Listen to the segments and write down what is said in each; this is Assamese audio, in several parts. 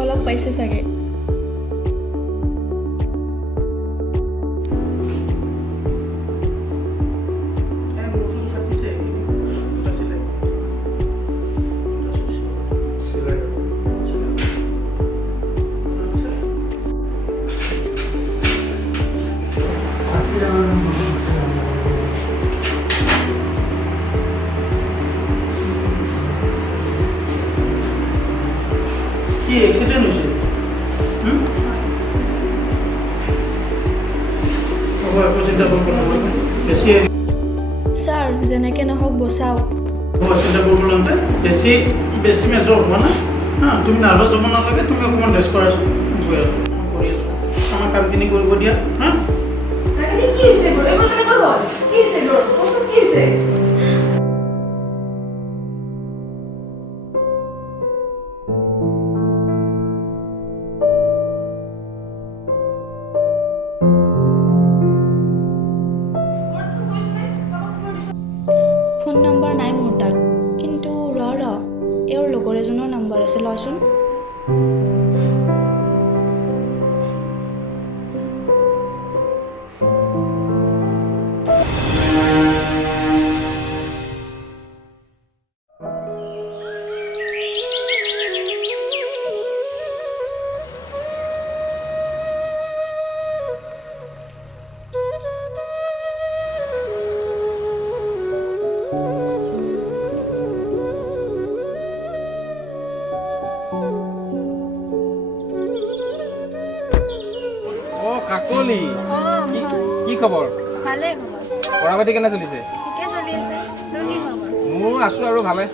অলপ পাইছে চাগে কি এক্সিডেন্ট হৈছে চিন্তা কৰিব নালাগে বেছি স্যাৰ যেনেকে নহওক বচাও চিন্তা কৰিব নালাগে বেছি বেছি মেজৰ হোৱা না হা তুমি নাৰ্ভাছ হ'ব নালাগে তুমি অকণমান ৰেষ্ট কৰাচোন গৈ আছো কৰি আছো আমাৰ কামখিনি কৰিব দিয়া হা কি হৈছে বড় এবাৰ কেনেকৈ হ'ল কি হৈছে বড় কষ্ট কি হৈছে ফোন নম্বৰ নাই মোৰ তাত কিন্তু এওঁৰ লগৰ এজনৰ নম্বৰ আছে লচোন কাকলি কি খবৰ ভালে খবৰ পঢ়া পাতি কেনে চলিছে ঠিকে চলি আছে তোৰ কি খবৰ মোৰ আছো আৰু ভালে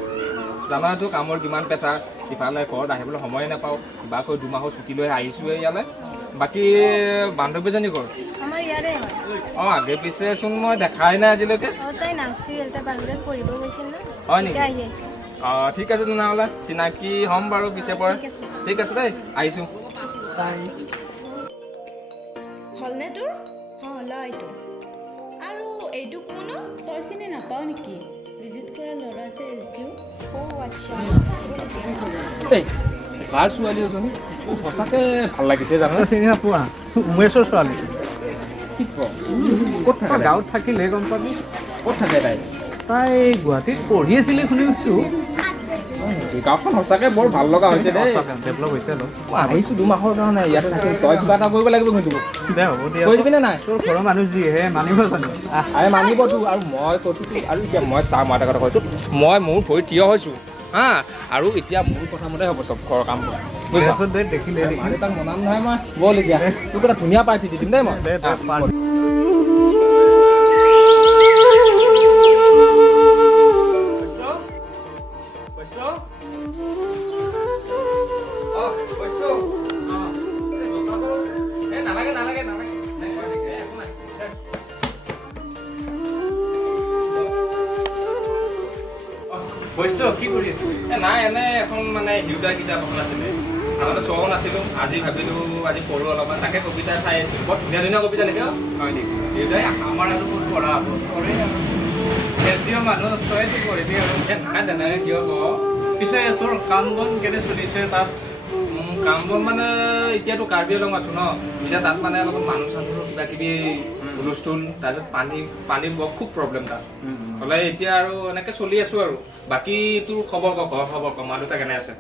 জানাতো কামৰ কিমান প্ৰেছাৰ ইফালে ঘৰত আহিবলৈ সময়ে নাপাওঁ কিবা কৈ 2 মাহৰ ছুটি লৈ আহিছোঁহে ইয়ালৈ বাকী বান্ধৱীজনী ঘৰ আমাৰ ইয়াৰে হয় আগে পিছেচোন মই দেখাই নাই আজিলৈকে তাই নাছিল তাই বাহিৰত পঢ়িব গৈছিল না হয় নেকি আহি আছে ঠিক আছে তেনেহ'লে চিনাকি হ'ম বাৰু পিছে পৰে ঠিক আছে দেই আহিছোঁ হলনে তোৰ ল এইটো আৰু এইটো কোন তই চিনি নাপাওঁ নেকি ভিজিট কৰা ল'ৰা আছে এছডিও আচ্ছা এই ভাল ছোৱালী এজনী সঁচাকৈ ভাল লাগিছে জানো চিনি নাপোৱা উমেশৰ ছোৱালী কি ক'ত থাকে গাঁৱত থাকিলে গম পাবি ক'ত থাকে তাই তাই গুৱাহাটীত পঢ়ি আছিলে শুনিছোঁ গাঁওখন সঁচাকৈ বৰ ভাল লগা হৈছে দেই ডেভেলপ হৈছে অলপ আহিছোঁ 2 মাহৰ কাৰণে ইয়াতে থাকি তই কিবা এটা কৰিব লাগিব কিন্তু দে হ'ব দিয়া কৈ দিবিনে নাই তোৰ ঘৰৰ মানুহ যিহে মানিব জানো আৰে মানিবতো আৰু মই কৈছোঁ আৰু এতিয়া মই চাহ মই এটা কথা কৈছোঁ মই মোৰ ভৰিত থিয় হৈছোঁ হা আৰু এতিয়া মোৰ কথা মতে হ'ব চব ঘৰৰ কাম বুজিছ দেখিলে মা দেউতাক মনাম নহয় মই ব'ল এতিয়া তোক এটা ধুনীয়া পাৰ্টি দি দিম দেই মই কি কৰি আছো নাই এনে এখন মানে হিউদা কিতাপ এখন আছিলে আগতে চোৱাও নাছিলোঁ আজি ভাবিলোঁ আজি পঢ়ো অলপমান তাকে কবিতা চাই আছিলোঁ বৰ ধুনীয়া ধুনীয়া কবিতা লিখে হয় নেকি হিউদাই আমাৰ আৰু ক'ত পঢ়া হ'ব পঢ়ে আৰু এছডিঅ' মানুহ তইতো পঢ়িবি আৰু নাই তেনেকৈ কিয় কওঁ পিছে তোৰ কাম বন কেনে চলিছে তাত কাম বন মানে এতিয়াতো কাৰ্বি আংলং আছোঁ ন এতিয়া তাত মানে অলপ মানুহ চানুহ কিবা কিবি হুলস্থুল তাৰপিছত পানীৰ খুব প্ৰব্লেম তাত হ'লে এতিয়া আৰু এনেকৈ চলি আছোঁ আৰু বাকী তোৰ খবৰ ক ঘৰৰ খবৰ ক মা দেউতা কেনে আছে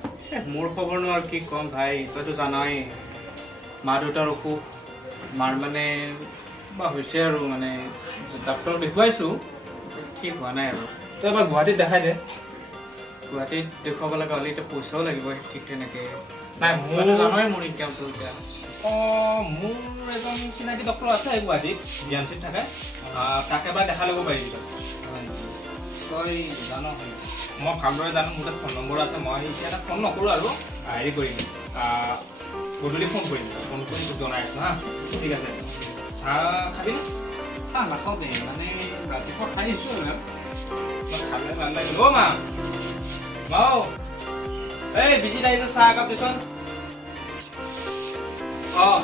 মোৰ খবৰনো আৰু কি ক'ম ভাই তইতো জানাই মা দেউতাৰ অসুখ মাৰ মানে কিবা হৈছে আৰু মানে ডাক্তৰক দেখুৱাইছোঁ ঠিক হোৱা নাই আৰু তই এবাৰ গুৱাহাটীত দেখাই দে গুৱাহাটীত দেখুৱাব লগা হ'লে এতিয়া পইচাও লাগিব ঠিক তেনেকৈ নাই মোৰ জানাই মোৰ ইনকামটো এতিয়া মোৰ এজন চিনাকি ডক্টৰ আছে গুৱাহাটীত জিএমচিত থাকে তাক এবাৰ দেখা ল'ব পাৰিবি তই জান মই ভালদৰে জানো মোৰ তাত ফোন নম্বৰ আছে মই এতিয়া এটা ফোন নকৰোঁ আৰু হেৰি কৰিম গধূলি ফোন কৰিম ফোন কৰি তোক জনাই আছোঁ হা ঠিক আছে চাহ খাবি চাহ নাখাওঁ দেই মানে ৰাতিপুৱা খাই আহিছোঁ আৰু খালে ভাল লাগিল অ' মা এই বিজি আহিছে চাহ একাপ দিছোন অঁ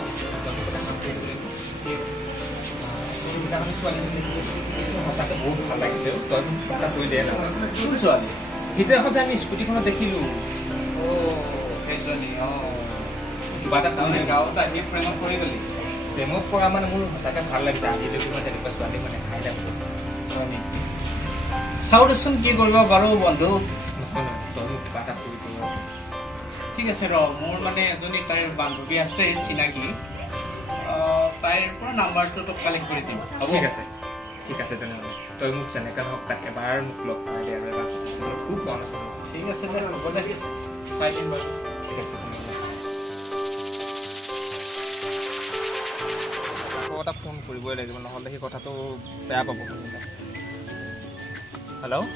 সঁচাকৈ বহুত ভাল লাগিছে তই এটা কৈ দে নহয় কোন ছোৱালী ভিতৰত যে আমি স্কুটিখনত দেখিলোঁ সেইজনী কিবা এটা তাৰমানে গাঁৱত আহি প্ৰেমত পৰি গ'লি প্ৰেমত পৰা মানে মোৰ সঁচাকৈ ভাল লাগিছে আজিলৈকে মই তেনেকুৱা ছোৱালী মানে খাই থাকোঁ চাওঁ দেচোন কি কৰিব পাৰোঁ বন্ধু নহয় নহয় তই মোক কিবা এটা কৰি দিব ঠিক আছে ৰ মোৰ মানে এজনী তাইৰ বান্ধৱী আছে চিনাকি তাইৰ পৰা নাম্বাৰটো তোক কালেক্ট কৰি দিম ঠিক আছে তেনেহ'লে তই মোক যেনেকৈ হওক তাক এবাৰ মোক লগ পাই দে আৰু এবাৰ খুব মন আছে মোৰ ঠিক আছে দে হ'ব দে চাই দিম বাৰু ঠিক আছে আকৌ এটা ফোন কৰিবই লাগিব নহ'লে সেই কথাটো বেয়া পাব শুনিলে হেল্ল'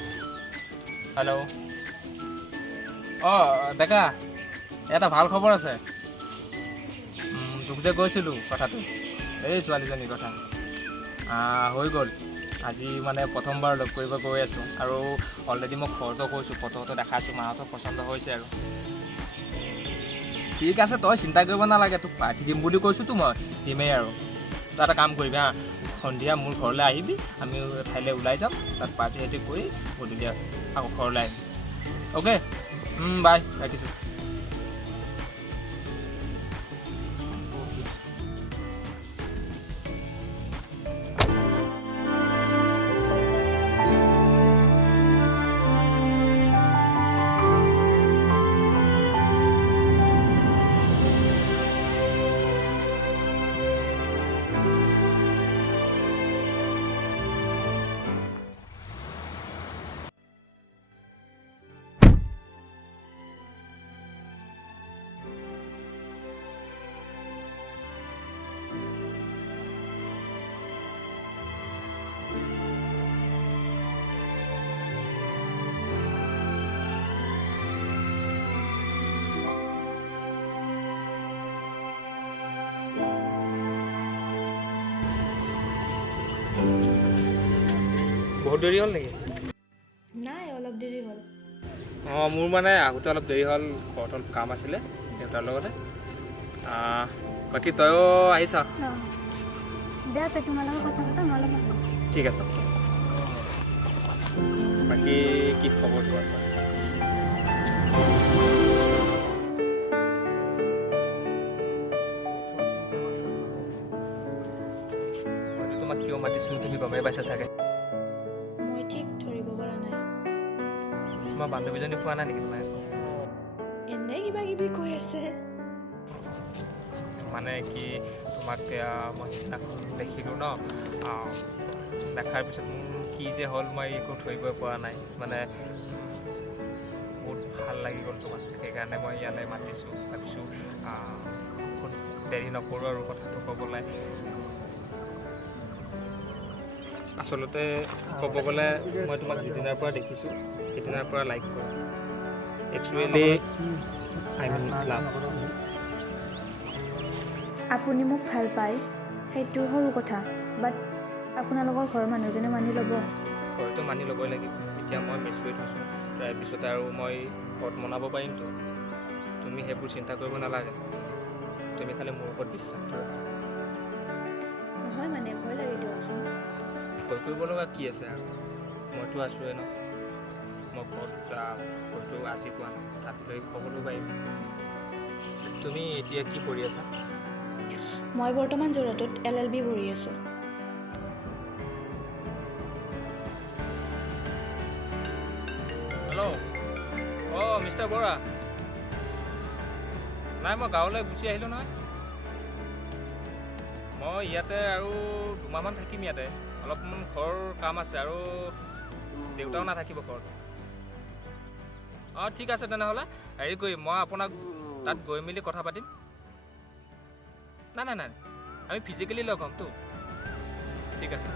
হেল্ল' অঁ ডেকা এটা ভাল খবৰ আছে তোক যে কৈছিলোঁ কথাটো এই ছোৱালীজনীৰ কথা হৈ গ'ল আজি মানে প্ৰথমবাৰ লগ কৰিব গৈ আছোঁ আৰু অলৰেডি মই ঘৰতো কৈছোঁ ফটোটো দেখাইছোঁ মাহঁতৰ পচন্দ হৈছে আৰু ঠিক আছে তই চিন্তা কৰিব নালাগে তোক পাৰ্টি দিম বুলি কৈছোঁতো মই দিমেই আৰু তই এটা কাম কৰিবি হা সন্ধিয়া মোৰ ঘৰলৈ আহিবি আমি ঠাইলৈ ওলাই যাম তাত পাৰ্টি চাৰ্টি কৰি গধূলি আকৌ ঘৰলৈ আহিম অ'কে বাই ৰাখিছোঁ বহুত দেৰি হ'ল নেকি নাই অলপ দেৰি হ'ল অঁ মোৰ মানে আহোঁতে অলপ দেৰি হ'ল ঘৰত অলপ কাম আছিলে দেউতাৰ লগতে বাকী তয়ো আহিছা ঠিক আছে বাকী কি খবৰ তোমাৰ মইতো তোমাক কিয় মাতিছোঁ তুমি গমেই পাইছা চাগে মই ঠিক ধৰিব পৰা নাই তোমাৰ বান্ধৱীজনী পোৱা নাই নেকি তোমাৰ এনে কিবা কিবি কৈ আছে মানে কি তোমাক মই সিদিনাখন দেখিলোঁ ন দেখাৰ পিছত মোৰ কি যে হ'ল মই একো ধৰিবই পৰা নাই মানে বহুত ভাল লাগি গ'ল তোমাক সেইকাৰণে মই ইয়ালৈ মাতিছোঁ ভাবিছোঁ বহুত দেৰি নকৰোঁ আৰু কথাটো ক'বলৈ আচলতে ক'ব গ'লে মই তোমাক যিদিনাৰ পৰা দেখিছোঁ সেইদিনাৰ পৰা লাইক কৰোঁ একচুৱেলি আই মিন লাভ আপুনি মোক ভাল পায় সেইটো সৰু কথা বাট আপোনালোকৰ ঘৰৰ মানুহজনে মানি ল'ব ঘৰতো মানি ল'বই লাগিব এতিয়া মই মেচুৱেট হৈছোঁ তাৰপিছতে আৰু মই ঘৰত মনাব পাৰিমতো তুমি সেইবোৰ চিন্তা কৰিব নালাগে তুমি খালি মোৰ ওপৰত বিশ্বাস কৰা নহয় মানে ভয় লাগে দিয়কচোন ভয় কৰিব লগা কি আছে আৰু মইতো আছোঁৱে ন মই ঘৰত হয়তো আজি পোৱা নাই তাত লৈ ক'বলৈ পাৰিম তুমি এতিয়া কি কৰি আছা মই বৰ্তমান যোৰহাটত LLB পঢ়ি আছোঁ হেল্ল' অঁ মিষ্টাৰ বৰা নাই মই গাঁৱলৈ গুচি আহিলোঁ নহয় মই ইয়াতে আৰু দুমাহমান থাকিম ইয়াতে অলপমান ঘৰৰ কাম আছে আৰু দেউতাও নাথাকিব ঘৰত অঁ ঠিক আছে তেনেহ'লে হেৰি কৰিম মই আপোনাক তাত গৈ মেলি কথা পাতিম নাই নাই নাই আমি ফিজিকেলি লগ হ'মতো ঠিক আছে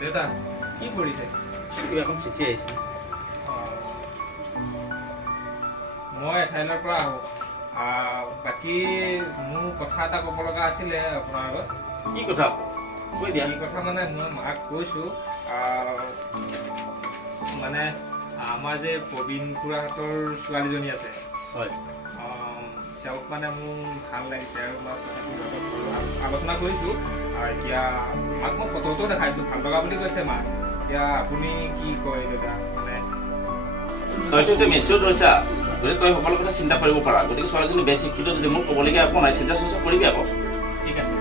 দেউতা কি কৰিছে? কিবা এখন চিঠি আহিছে। মই এঠাইলৈ পৰা আহোঁ। বাকী মোৰ কথা এটা ক'ব লগা আছিলে আপোনাৰ লগত। কি কথা কৈ দিয়া। কি কথা মানে মই মাক কৈছোঁ, মানে আমাৰ যে প্ৰবীণ খুৰাহঁতৰ ছোৱালীজনী আছে, হয়, তেওঁক মানে মোৰ ভাল লাগিছে আৰু মই আলোচনা কৰিছোঁ। এতিয়া মাক মই ফটোটো দেখাইছোঁ, ভাল লগা বুলি কৈছে মাক। এতিয়া আপুনি কি কয় দেউতা? মানে তইতো এতিয়া মেচিয়ৰ হৈছা, গতিকে তই সকলো কথা চিন্তা কৰিব পাৰা। গতিকে ছোৱালীজনী বেছি শিক্ষিত যদি মোক ক'বলগীয়া একো নাই, চিন্তা চৰ্চা কৰিবি আকৌ। ঠিক আছে।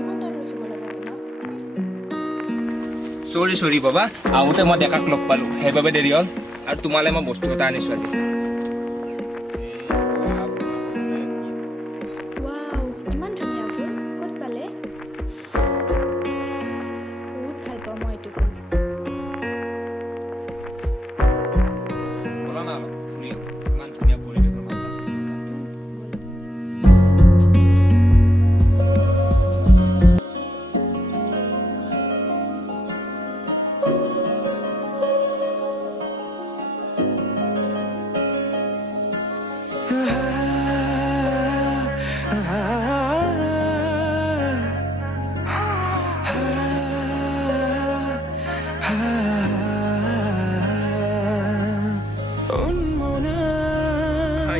ইমান টাইম ৰখিব লাগে আপোনাক? চৰি বাবা, আহোঁতে মই ডেকাক লগ পালোঁ, সেইবাবে দেৰি হ'ল। আৰু তোমালৈ মই বস্তু এটা আনিছোঁ আজি। ৱাও, ইমান ধুনীয়া ফুল ক'ত পালে? বহুত ভাল পাওঁ মই এইটো ফুল। ব'লা না অলপ ফুৰি আহোঁ। ইমান ধুনীয়া পৰিৱেশৰ মাজত আছোঁ।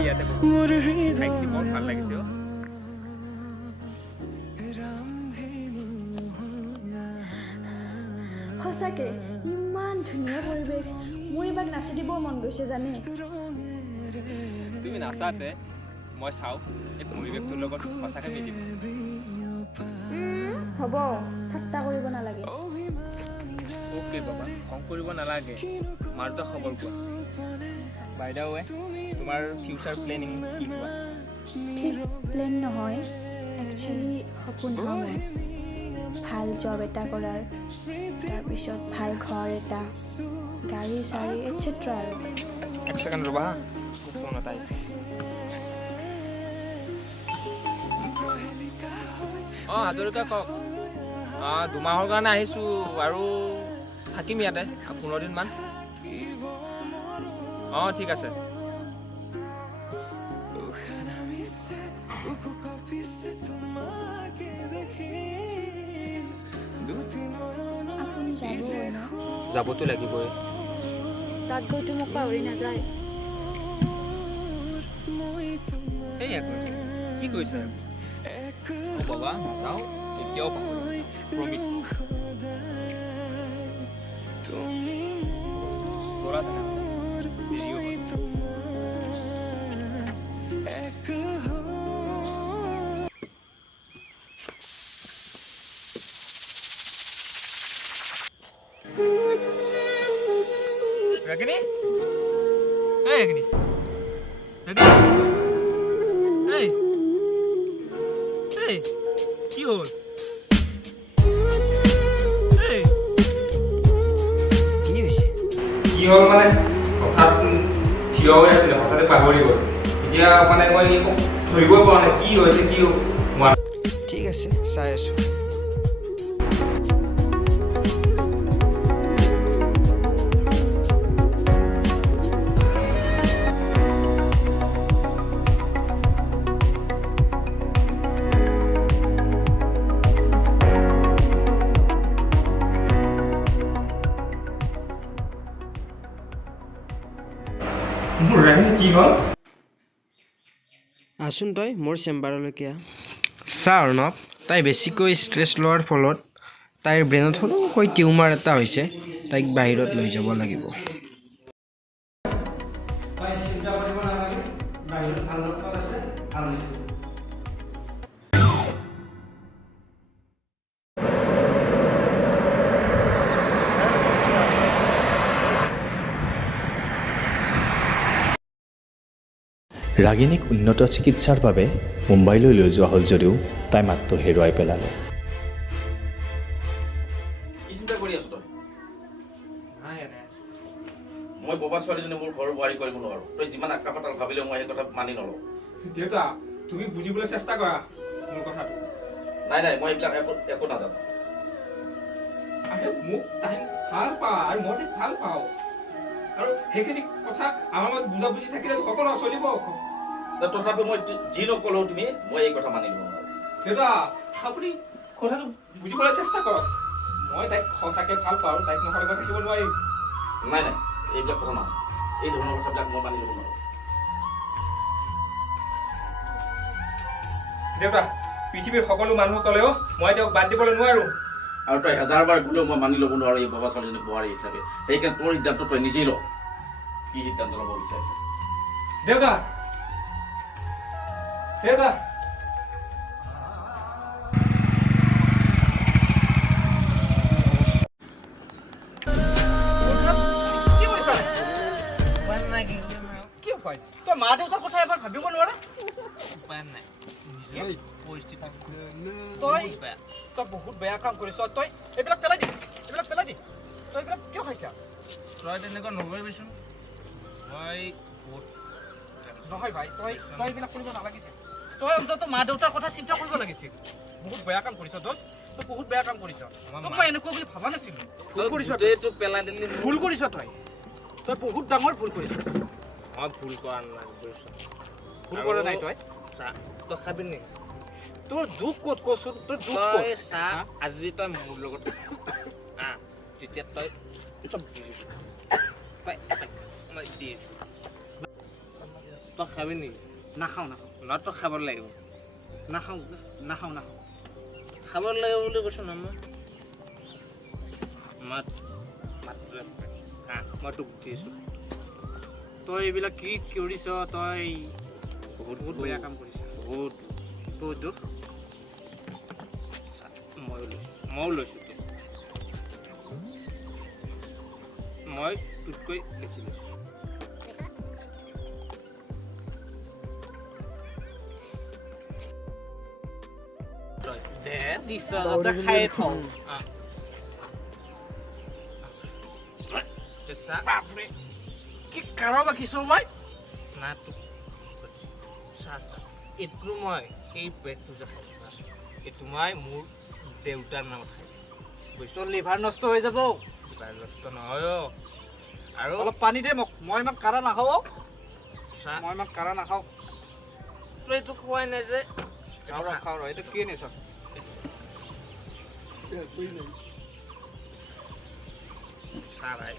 ইয়াতে ঠাইখিনি বৰ ভাল লাগিছে। সঁচাকৈ ইমান ধুনীয়া পৰিৱেশ। মোৰ এইবাৰ নাচি দিবৰ মন গৈছে জানে। তুমি নাচাতে মই চাওঁ এই পৰিৱেশটোৰ লগত সঁচাকৈ মিলিব। হ'ব, ঠাট্টা কৰিব নালাগে। অ'কে বাবা, খং কৰিব নালাগে। মাৰ দুটা খবৰ কোৱা। বাইদেউ তোমাৰ ফিউচাৰ প্লেনিং কি কোৱা? ঠিক প্লেন নহয়, একচুৱেলি সপোন হয় মোৰ। ভাল জব এটা কৰাৰ, তাৰপিছত ভাল ঘৰ এটা, গাড়ী চাড়ী এটচেট্ৰা আৰু। এক ছেকেণ্ড ৰ'বা হা, ফোন এটা আহিছে। হাজৰিকা কওক। 2 মাহৰ কাৰণে আহিছোঁ আৰু থাকিম ইয়াতে 15 দিনমান। ঠিক আছে। আপুনি যাবই ন? যাবতো লাগিবই। তাত গৈতো মোক পাহৰি নাযায়। এই কি কৈছে? বাবা নাযাওঁ, কেতিয়াও পাহৰি প্ৰমিছ। ব'লা তেনেহ'লে, দেৰিও হ'ল। ৰাগিনী, এই ৰাগিনী, এই এই কি হ'ল? এই কি হৈছে? কি হ'ল মানে হঠাৎ থিয় হৈ আছিলে, হঠাতে পাহৰি গ'ল। এতিয়া মানে মই একো ধৰিবই পৰা নাই কি হৈছে, কি হোৱা। ঠিক আছে, চাই আছোঁ। মোৰ ৰাগিনী কি হ'ল? আচোন তই মোৰ চেম্বাৰলৈকে চা অৰ্ণৱ, তাই বেছিকৈ ষ্ট্ৰেছ লোৱাৰ ফলত তাইৰ ব্ৰেইনত সৰুকৈ টিউমাৰ এটা হৈছে। তাইক বাহিৰত লৈ যাব লাগিব। চিন্তা কৰিব নালাগে, বাহিৰত ভাল ডক্তৰ আছে, ভাল হৈ যাব। ৰাগিনীক উন্নত চিকিৎসাৰ বাবে মুম্বাইলৈ লৈ যোৱা হ'ল যদিও তাই মাতটো হেৰুৱাই পেলালে। কি চিন্তা কৰি আছ তই? মই ববা ছোৱালীজনী মোৰ ঘৰৰ বোৱাৰী কৰিব নোৱাৰো। তই যিমান আক্ৰা পাতাল ভাবিলেও মই সেই কথা মানি নলওঁ। দেউতা তুমি বুজিবলৈ চেষ্টা কৰা মোৰ কথাটো। নাই নাই মই এইবিলাক একো নাজানো। আৰে মোক তাই ভাল পাওঁ আৰু মই তাইক ভাল পাওঁ, আৰু সেইখিনি কথা আমাৰ মাজত বুজাবুজি থাকিলে সকলো চলিব। তথাপি মই যি নকলেও তুমি মই এই কথা মানি ল'ব নোৱাৰো। দেউতা আপুনি কথাটো বুজিবলৈ চেষ্টা কৰক। মই তাইক সঁচাকে ভাল পাওঁ, তাইক নহ'লে মই থাকিব নোৱাৰিম। নাই নাই এইবিলাক কথা নহয়, এই ধৰণৰ কথাবিলাক মই মানি ল'ব নোৱাৰো। দেউতা পৃথিৱীৰ সকলো মানুহ ক'লেও মই তেওঁক বাদ দিবলৈ নোৱাৰো। আৰু তই 1000বাৰ গ'লেও মই মানি ল'ব নোৱাৰো এই ববা ছোৱালীজনী বোৱাৰী হিচাপে। সেইকাৰণে তোৰ সিদ্ধান্ত তই নিজেই ল। কি সিদ্ধান্ত ল'ব বিচাৰিছ? দেউতা দেউতা তই মা দেউতাৰ কথা এবাৰ ভাবিব নোৱাৰা? তই বহুত বেয়া কাম কৰিছ। তই এইবিলাক পেলাই দি, তই এইবিলাক কিয় খাইছা? তই তেনেকুৱা নকৰিবিচোন। মই নহয় ভাই, তই এইবিলাক কৰিব নালাগিছিল। তই অন্তত মা দেউতাৰ কথা চিন্তা কৰিব লাগিছিল। বহুত বেয়া কাম কৰিছ দোষ, তই বহুত বেয়া কাম কৰিছ। তোক মই এনেকুৱা বুলি ভাবা নাছিলো। ভুল কৰিছ, পেলাই দিলি। ভুল কৰিছ তই বহুত ডাঙৰ ভুল কৰিছ। মই ভুল কৰা নাই বুজিছ। ভুল কৰা নাই তই। তই খাবি নেকি? তোৰ দুখ ক'ত কচোন? তোৰ দুখ তই ক'ত? চাহ আজি তই মোৰ লগত তেতিয়া তই চব মই দিছো। তই খাবি নেকি? নাখাওঁ ন তই খাব লাগিব। নাখাওঁ। খাব লাগিব বুলি কৈছো ন মই তোক দিছো। তই এইবিলাক কি কৰিছ? তই বহুত বেয়া কাম কৰিছ। বহুত দুখ। ময়ো লৈছো মই তোতকৈ বেছি লৈছো। দে দিছ খাই থওঁ। বাপৰে কি কাৰোবা কিছু মই না তোক চা এইটো মই এই পেটটো যে খাইছো এইটো মই মোৰ দেউতাৰ নামত খাইছো। বুজিছ? লিভাৰ নষ্ট হৈ যাব। কিবা নষ্ট নহয় আৰু অলপ পানী দে মোক। মই ইমান কাৰা নাখাওঁ। চা তই এইটো খোৱাই নাই যে। খাওঁ ৰ। এইটো কি নিছ? চা ভাই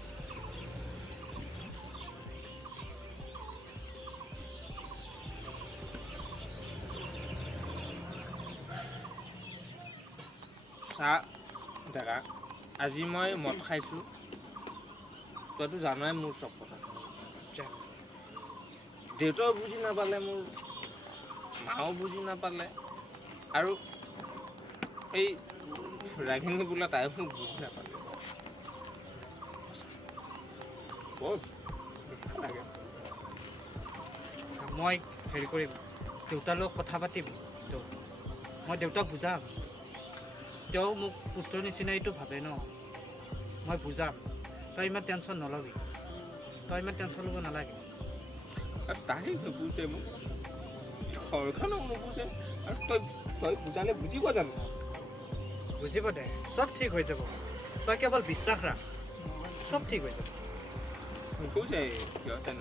চা দাদা, আজি মই মদ খাইছোঁ। তইতো জানই মোৰ চব কথা। দেউতাও বুজি নাপালে, মোৰ মাও বুজি নাপালে, আৰু এই ৰাগিনী বোলা তাইও মোক বুজি নাপালে। বৰ লাগে। মই হেৰি কৰিম, দেউতাৰ লগত কথা পাতিম। মই দেউতাক বুজাম। তেওঁ মোক পুত্ৰ নিচিনা এইটো ভাবে ন। মই বুজাম। তই ইমান টেনশ্যন নলবি। তই ইমান টেনশ্যন ল'ব নালাগে। আৰু তাই নুবুজে, মোক ঘৰখনো নুবুজে, আৰু তই বুজালে বুজিব জানো? বুজিব দে, চব ঠিক হৈ যাব। তই কেৱল বিশ্বাস ৰাখ, চব ঠিক হৈ যাব। নুবুজে সিহঁতে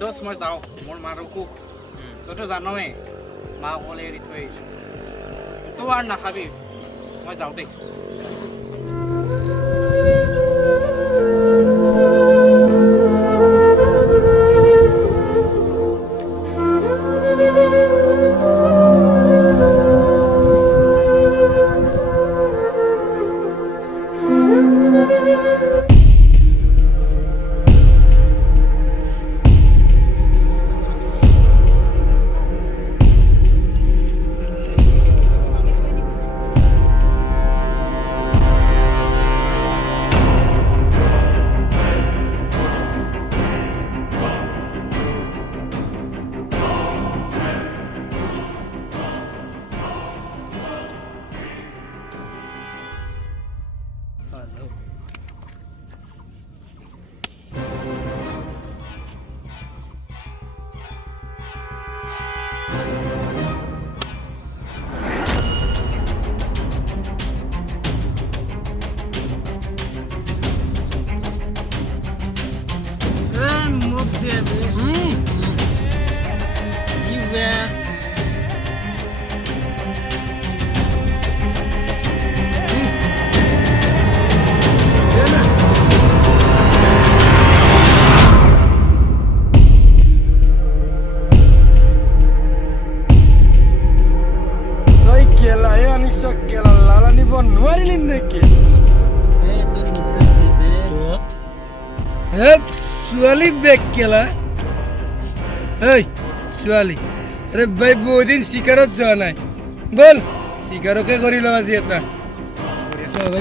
দোষ মই যাওঁ। মোৰ মাৰ অসুখ তইতো জানই। মা অকলে এৰি থৈ আহিছোঁ। তই আৰু নাখাবি। মই যাওঁ দেই। তই কেলাহে আনিছ কেলা লাল আনিব নোৱাৰিলি নেকি ছোৱালী বেগ কেলা এই ছোৱালী আৰে ভাই বহুদিন চিকাৰত যোৱা নাই বল চিকাৰকে কৰি লওঁ আজি এটা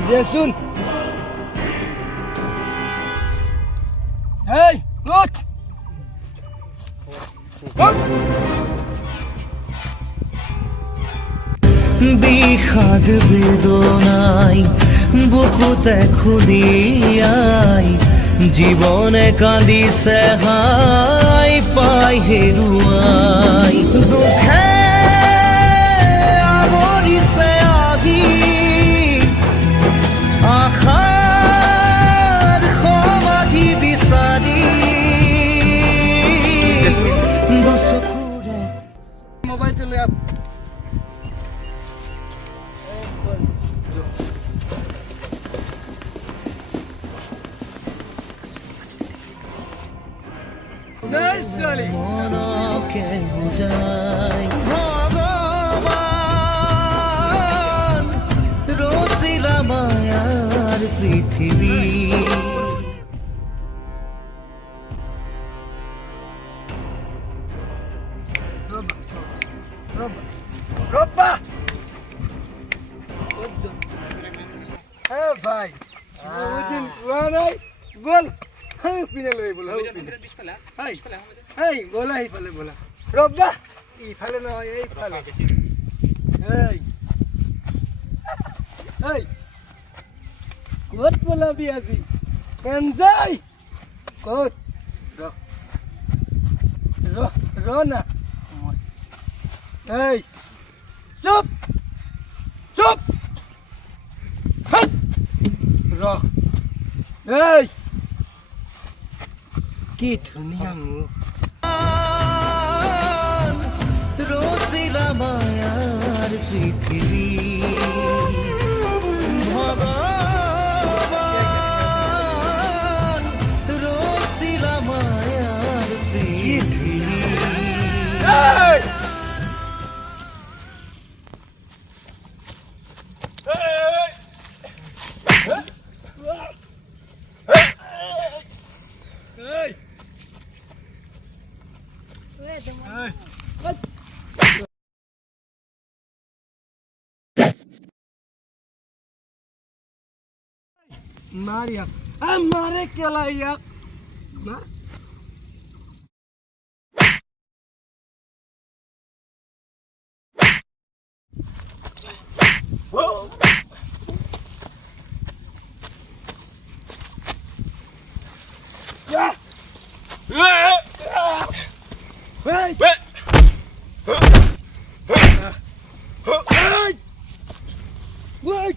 দিয়াচোন এই উঠ বিষাদ বেদনাই বুকুতে খুলিয়াই জীবনে কান্দিছে হাই পাই হেৰুৱাই দুখে আৱৰিছে আদি আশাৰ সমাধি বিচাৰি দুচকুৰে মোবাইলটো লৈ আপ মনকে বুজাই ভগৱান ৰচিলা মায়াৰ পৃথিৱী রব্বা হ্যাঁ ভাই ওদিন ওয়ানাই বল হ্যাঁ পিনে লই বল হ্যাঁ পিনে হাই হাই বলা এই ফলে বলা রব্বা এই ফলে না এই ফলে এই এই কোত বলা বিয়াজি কেন যাই কোত র না এই চুপ চুপ রখ এই কি ধুনীয়া মুখ ৰচিলা মায়াৰ পৃথিৱী ভগৱান ৰচিলা মায়াৰ পৃথিৱী Maria, amare que la yak. Mar. Ya. Hey. Wait.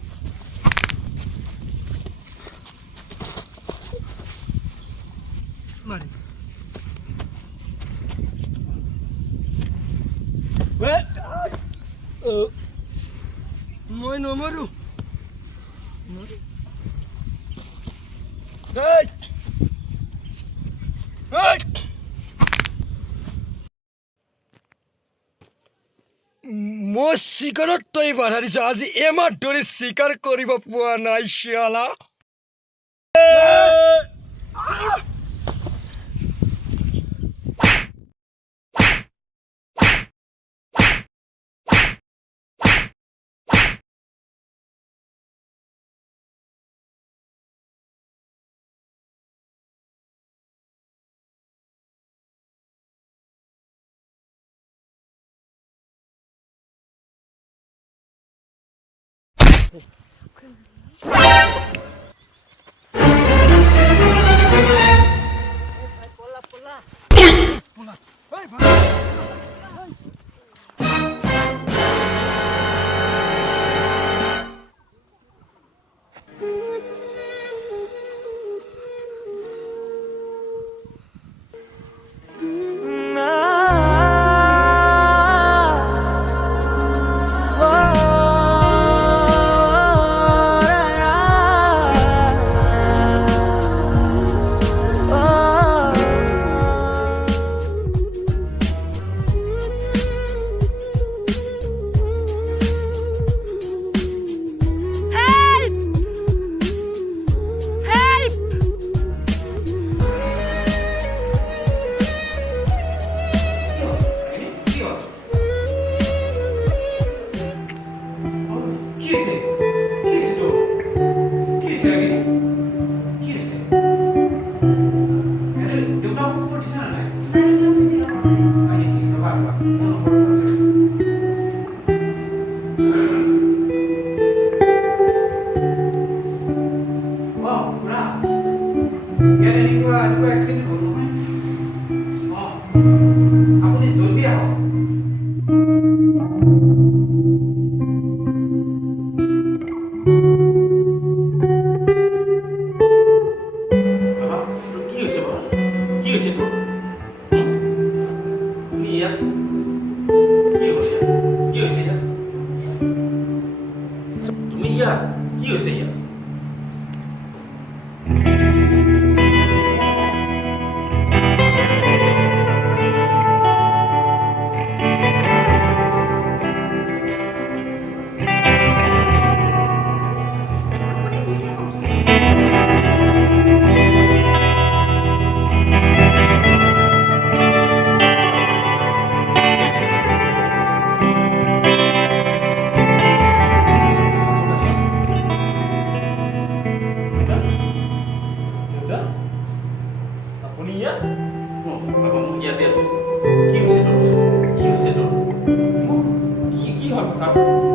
Mari. Moi no moru. Hey! Hey! মই চিকাৰত তই বাধা দিছ আজি এমাহ ধৰি চিকাৰ কৰিব পোৱা নাই শিয়ালা এনেকুৱা এক্সিডেণ্ট হ'ল নহয় আপুনি জলদি আহক বাবা তোৰ কি হৈছে বাবা কি হৈছে তোৰ কি ইয়াত কি হ'ল ইয়াত কি হৈছে ইয়াত তুমি ইয়াত কি হৈছে ইয়াত আপুনি ইয়াত বাবা মই ইয়াতে আছো কি হৈছে তোৰ কি হৈছে তোৰ কি হ'ল কথা